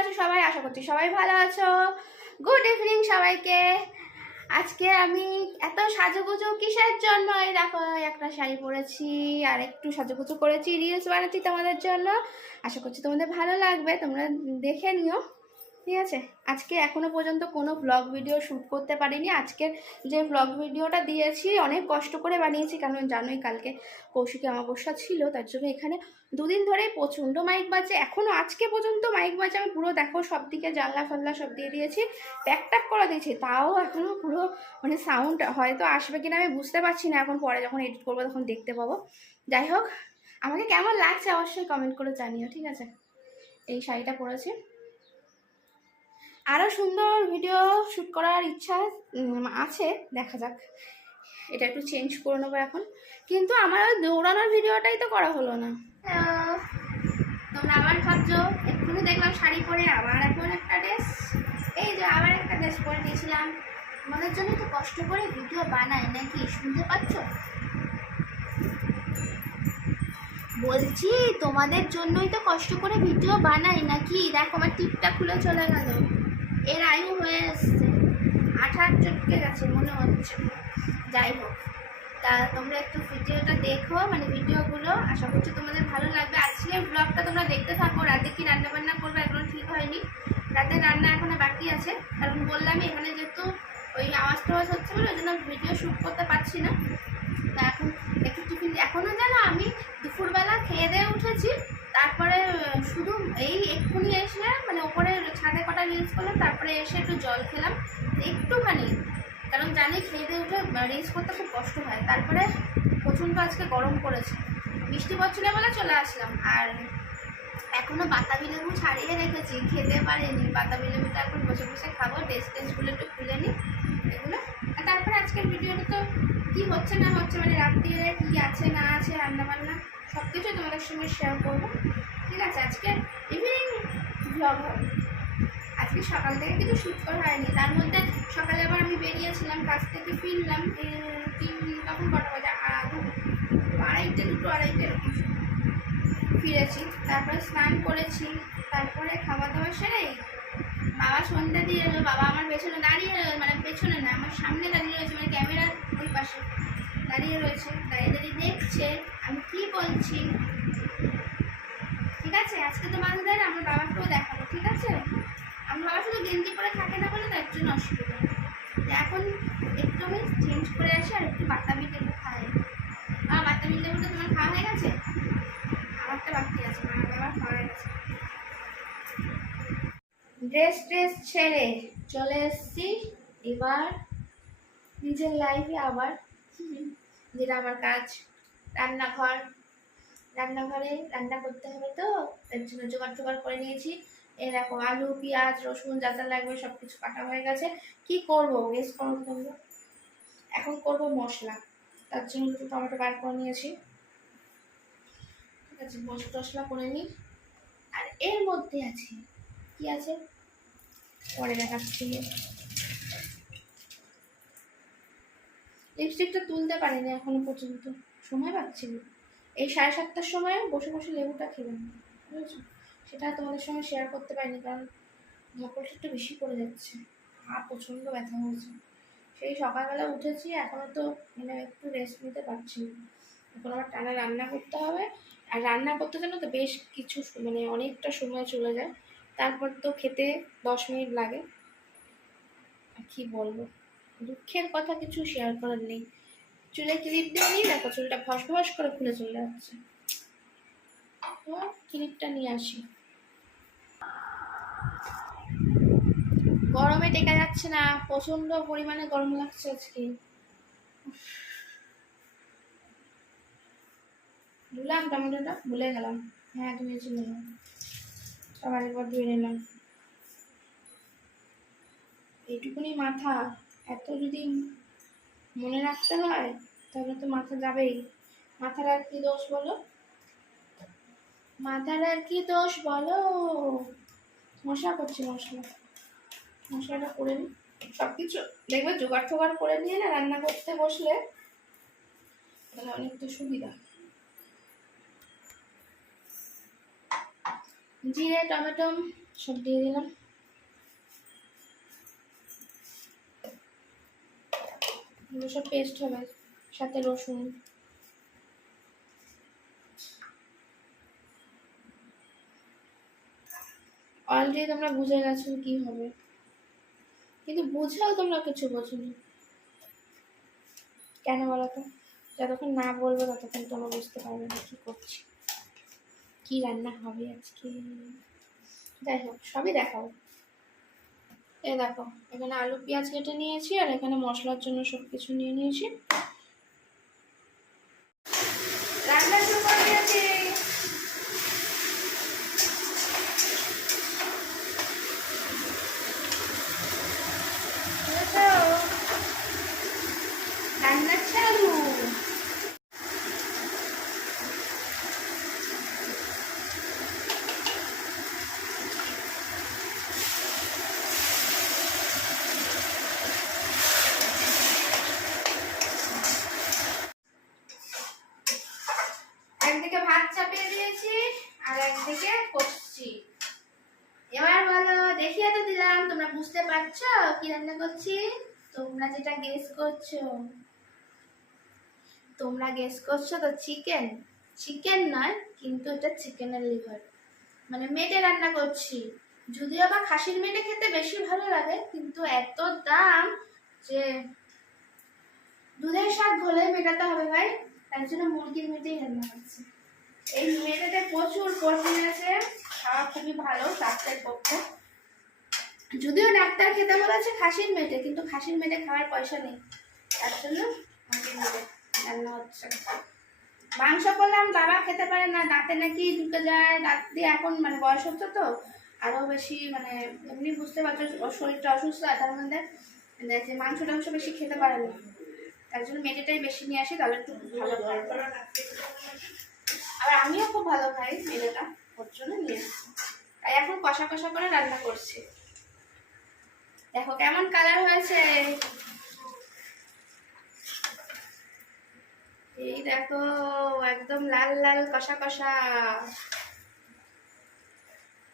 আছো সবাই? আশা করছি সবাই ভালো আছো। গুড ইভিনিং সবাইকে। আজকে আমি এত সাজুগুজু কিসের জন্য? এই দেখো, একটা শাড়ি পরেছি আর একটু সাজুগুজু করেছি রিলস বানাচ্ছি তোমাদের জন্য। আশা করছি তোমাদের ভালো লাগবে, তোমরা দেখে নিও। ঠিক আছে? আজকে এখনও পর্যন্ত কোনো ব্লগ ভিডিও শ্যুট করতে পারিনি। আজকের যে ব্লগ ভিডিওটা দিয়েছি, অনেক কষ্ট করে বানিয়েছি, কারণ জানোই কালকে কৌশিকী অমাবস্যা ছিল, তার জন্য এখানে দুদিন ধরে প্রচণ্ড মাইক বাজছে। এখনও আজকে পর্যন্ত মাইক বাজে আমি পুরো দেখো সব দিকে জানলা ফাল্লা সব দিয়ে দিয়েছি প্যাক ট্যাক করে দিয়েছি, তাও এখনও পুরো মানে সাউন্ড হয়তো আসবে কিনা আমি বুঝতে পারছি না। এখন পরে যখন এডিট করব তখন দেখতে পাবো। যাই হোক, আমাকে কেমন লাগছে অবশ্যই কমেন্ট করে জানিও, ঠিক আছে? এই শাড়িটা পরেছি। আরও সুন্দর ভিডিও শ্যুট করার ইচ্ছা আছে, দেখা যাক। এটা একটু চেঞ্জ করে নেব এখন। কিন্তু আমার দৌড়ানোর ভিডিওটাই তো করা হলো না। তোমরা আবার ভাবছ, এক্ষুনি দেখলাম শাড়ি পরে আবার এখন একটা ড্রেস এই যে আবার একটা ড্রেস পরে নিয়েছিলাম। তোমাদের জন্য তো কষ্ট করে ভিডিও বানাই, নাকি শুনতে পাচ্ছ? বলছি, তোমাদের জন্যই তো কষ্ট করে ভিডিও বানাই, নাকি? দেখো, আমার টিপটা খুলে চলে গেল। এর আয়ু হয়ে এসছে। আঠার চটকে গেছে মনে হচ্ছে। যাই হোক, তা তোমরা একটু ভিডিওটা দেখো মানে ভিডিওগুলো। আশা করছি তোমাদের ভালো লাগবে। আজকের ব্লগটা তোমরা দেখতে থাকো। রাতে কি রান্নাবান্না করবে এখনও ঠিক হয়নি। রাতে রান্না এখনও বাকি আছে। কারণ বললাম এখানে যেহেতু ওই আওয়াজ টাওয়াজ হচ্ছে বলে, ওই জন্য ভিডিও শ্যুট করতে পারছি না। তা এখন একটু টিফিন এখনও জানো আমি দুপুরবেলা খেয়ে দিয়ে উঠেছি। তারপরে, শুধু এই এক্ষুনি এসে মানে ওপরে ছাদে কটা রিলস করলাম, তারপরে এসে একটু জল খেলাম। একটুখানি, কারণ জানি খেয়ে দিয়ে উঠে রিলস করতে খুব কষ্ট হয়। তারপরে প্রচণ্ড আজকে গরম পড়েছে। বৃষ্টি পড়ছিল বলে চলে আসলাম। আর এখনও বাতাবি লেবু ছাড়িয়ে রেখেছি। খেতে পারিনি। বাতাবি লেবুটা এখন বসে বসে খাব। টেস্ট টেস্টগুলো একটু খুলে নিই। এগুলো। আর তারপরে আজকের ভিডিওটা তো কী হচ্ছে না হচ্ছে মানে রাত্রিরে কী আছে না আছে, রান্নাবান্না? সব কিছুই তোমাদের সঙ্গে শেয়ার করব। ঠিক আছে, আজকে ইভিনিং ব্লগ হবে। আজকে সকাল থেকে কিছু শ্যুট করা হয়নি। তার মধ্যে সকালে আবার আমি বেরিয়েছিলাম, কাজ থেকে ফিরলাম তিন, তখন কটা বাজে? আড়াইটে, দুটো আড়াইটে ফিরেছি, তারপরে স্নান করেছি, তারপরে খাওয়া দাওয়া সেরে বাবা সন্ধ্যা দিয়ে এলো, বাবা আমার পেছনে দাঁড়িয়ে মানে পেছনে না, আমার সামনে দাঁড়িয়ে রয়েছে মানে ক্যামেরার ওই পাশে। দাঁড়িয়ে রয়েছে। দাঁড়িয়ে দাঁড়িয়ে দেখছে, আমি কি বলছি? ঠিক আছে? আজকে তো বান্ধবের আমার বাবাকেও দেখাবো, ঠিক আছে? আমার বাবা শুধু গেঞ্জি পরে থাকে না বলে তার জন্য অসুবিধা এখন একটু আমি চেঞ্জ করে আসি আর একটু বাতাবি লেবু খাই। আর বাতাবি লেবুটা তোমার খাওয়া হয়ে গেছে? আমারটা বাকি আছে আমার বাবার খাওয়া হয়ে গেছে। ড্রেস ট্রেস ছেড়ে চলে এসেছি। এবার নিজের লাইফে আবার যেটা আমার কাজ, রান্নাঘর, রান্নাঘরে রান্না করতে হবে তো, তার জন্য জোগাড় টোগাড় করে নিয়েছি। এরকম আলু, পেঁয়াজ, রসুন, যা যা লাগবে সব কিছু কাটা হয়ে গেছে। কি করব গেস করো তোমরা এখন করব মশলা, তার জন্য দুটো টমেটো বার করে নিয়েছি। ঠিক আছে মশলা টশলা করে নিই। আর এর মধ্যে আছে, কি আছে? পরে দেখাচ্ছি। লিপস্টিকটা তুলতে পারিনি এখনও পর্যন্ত। সময় পাচ্ছি না। এই সাড়ে সাতটার সময় বসে বসে লেবুটা খেলাম। বুঝেছ? সেটা তোমাদের সঙ্গে শেয়ার করতে পারিনি কারণ ধকলটা একটু বেশি পড়ে যাচ্ছে। হাত প্রচণ্ড ব্যথা হয়েছে। সেই সকালবেলা উঠেছি এখনও তো মানে একটু রেস্ট নিতে পারছি না। এখন আবার টানা রান্না করতে হবে। আর রান্না করতে জানো তো বেশ কিছু মানে অনেকটা সময় চলে যায়। তারপর তো খেতে দশ মিনিট লাগে। আর কী বলব? দুঃখের কথা কিছু শেয়ার করার নেই। চুলে ক্লিপ দিয়ে দেখো, চুলটা ফস ফস করে খুলে চলে যাচ্ছে। ক্লিপটা নিয়ে আসি। গরমে টেকা যাচ্ছে না প্রচণ্ড পরিমাণে গরম লাগছে আজকে। ধুলাম টমেটোটা, ভুলে গেলাম। হ্যাঁ ধুয়েছি নিলাম আবার একবার ধুয়ে নিলাম। এইটুকুনি মাথা। যদি মনে রাখতে হয়, তাহলে তো মাথা যাবেই। মাথার আর কি দোষ বলো? মাথার আর কি দোষ বলো? মশা করছি মশলা। মশলাটা করে নিই সব কিছু দেখবে জোগাড় টোগাড় করে নিয়ে না রান্না করতে বসলে তাহলে অনেকটা সুবিধা। জিরে, টমেটো সব দিয়ে দিলাম। সব পেস্ট হবে, সাথে রসুন। অলরেডি তোমরা বুঝে গেছো কি হবে। কিন্তু বুঝেও তোমরা কিছু বোঝোনি। কেন বলো তো যতক্ষণ না বলব ততক্ষণ তোমরা বুঝতে পারবে না কি করছি। কি রান্না হবে আজকে। যাই হোক, সবই দেখাবো এ দেখো, এখানে আলু, পেঁয়াজ কেটে নিয়েছি আর এখানে মশলার জন্য সব কিছু নিয়ে নিয়েছি রান্না শুরু করে দিয়েছি বুঝেছ? রান্না চালু একদিকে ভাত চাপিয়ে দিয়েছি আর একদিকে কষছি এবার বলো দেখিয়ে তো দিলাম তোমরা বুঝতে পারছ কি রান্না করছি তোমরা যেটা গেস করছ? তোমরা গেস করছ তো চিকেন চিকেন নয়, কিন্তু এটা চিকেনের লিভার মানে মেটে রান্না করছি। যদিও বা খাসির মেটে খেতে বেশি ভালো লাগে, কিন্তু এত দাম যে দুধের স্বাদ ঘোলে মেটাতে হবে ভাই। তার জন্য মুরগির মেটেই রান্না করছি। এই মেটেতে প্রচুর প্রোটিন আছে, খাওয়া খুবই ভালো, স্বাস্থ্যের পক্ষে। যদিও ডাক্তার খেতে বলেছে খাসির মেটে, কিন্তু খাসির মেটে খাওয়ার পয়সা নেই। তার জন্য রান্না হচ্ছে। মাংস করলাম, বাবা খেতে পারে না, দাঁতে নাকি ঢুকে যায়। দাঁত দিয়ে এখন মানে বয়স হচ্ছে তো আরও বেশি মানে এমনি বুঝতে পারছ শরীরটা অসুস্থ আর তার মধ্যে মানে যে মাংস টাংস বেশি খেতে পারে না। তার জন্য মেটেটাই বেশি নিয়ে আসি, তাহলে একটু ভালো খায় আর আমিও খুব ভালো খাই মেটেটা, ওর জন্য নিয়ে আসছি তাই এখন কষা কষা করে রান্না করছি। দেখো কেমন কালার হয়েছে। এই দেখো, একদম লাল লাল কষা কষা।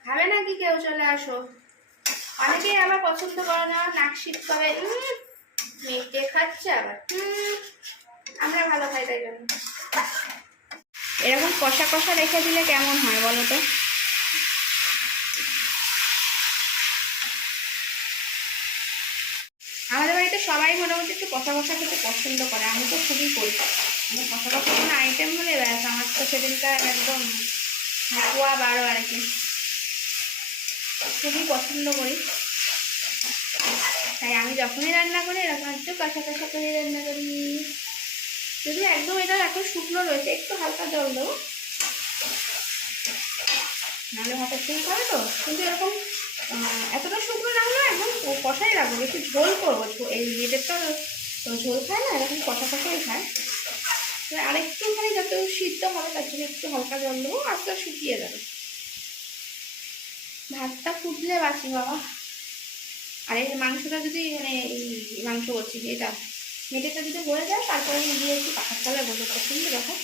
খাবে নাকি কেউ? চলে আসো। অনেকেই আবার পছন্দ করে না, নাক শীত করে। মেটে খাচ্ছে আবার। আমরা ভালো খাই তাই জন্য। এরকম কষা কষা রেখে দিলে কেমন হয় বলো তো আমাদের বাড়িতে সবাই মোটামুটি একটু কষা কষা খেতে পছন্দ করে আমি তো খুবই করি। মানে কষা কষা কোনো আইটেম হলে ব্যাস আমার তো সেদিনটা একদম কুয়া বারো আর কি। খুবই পছন্দ করি। তাই আমি যখনই রান্না করি এরকম একটু কষা কষা করে রান্না করি। যদি একদম এটা এখন শুকনো রয়েছে একটু হালকা জল দেবো। নাহলে ভাতের তেল খাবে তো কিন্তু এরকম এতটা শুকনো না, ক- কষাই রাখব একটু ঝোল করব এই মেয়েদের তো ঝোল খায় না, এরকম কষা কষাই খায়। আরেকটুখানি যাতে ও সিদ্ধ হবে, তার জন্য একটু হালকা জল দেবো আস্তে শুকিয়ে যাবে। ভাতটা ফুটলে বাসি বাবা। আর এই মাংসটা যদি মানে এই মাংস করছি এটা মেটেটা যদি হয়ে যায়, তারপরে আমি দিয়ে একটু পাখার তলায় বসে পছন্দ দেখো।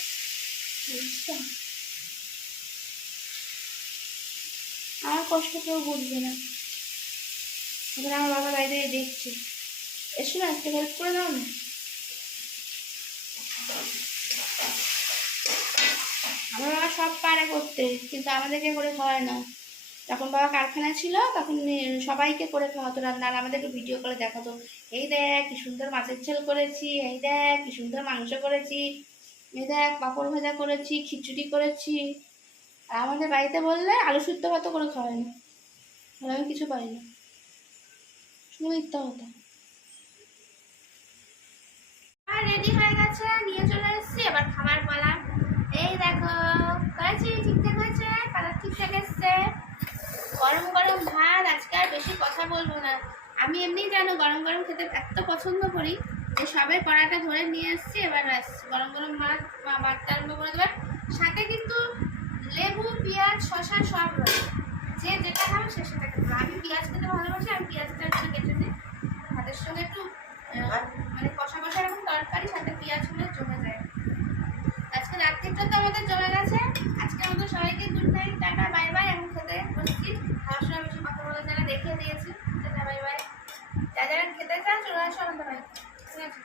আমার কষ্ট কেউ বুঝবে না। এখানে আমার বাবা বাইরে দেখছি। এসো না, একটু হেল্প করে দাও না। আমার বাবা সব পারে করতে, কিন্তু আমাদেরকে করে খাওয়ায় না। যখন বাবা কারখানায় ছিল, তখন সবাইকে করে খাওয়াতো রান্না আর আমাদেরকে ভিডিও করে দেখাতো। এই দেখ, কি সুন্দর মাছের ঝোল করেছি, এই দেখ, কি সুন্দর মাংস করেছি, এই দেখ, পাঁপড় ভাজা করেছি, খিচুড়ি করেছি। আর আমাদের বাড়িতে বললে আলু সিদ্ধ ভাতও করে খাওয়ায় না। আমি কিছু পারি না। রেডি হয়ে গেছে, নিয়ে চলে এসেছি। এবার খাবার পালা এই দেখো গরম গরম ভাত, আজকে আর বেশি কথা বলব না। আমি এমনি জানো গরম গরম খেতে এত পছন্দ করি যে সবে কড়াটা ধরে নিয়ে এসেছি, এবার গরম গরম ভাত, বা ভাতটা আরম্ভ করে দেবার সাথে কিন্তু লেবু, পেঁয়াজ, শসা সব রয়েছে। যে যেটা খাবে সে সেটা খেতে। আমি পেঁয়াজ খেতে ভালোবাসি, আমি পেঁয়াজটা একটু কেটেছি ভাতের সঙ্গে একটু মানে কষা কষা এরকম তরকারি, সাথে পেঁয়াজ হলে জমে যায়। আজকে রাত্রিটা তো আমাদের জমে গেছে। আজকে মতো সবাইকে good night tata bye bye এখন খেতে বসছি। খাওয়ার সময় বেশি কথা বলার জন্য দেখিয়ে দিয়েছি। টাটা বাই বাই যা যারা খেতে চান, চলে আসো আমাদের বাড়িতে। ঠিক আছে?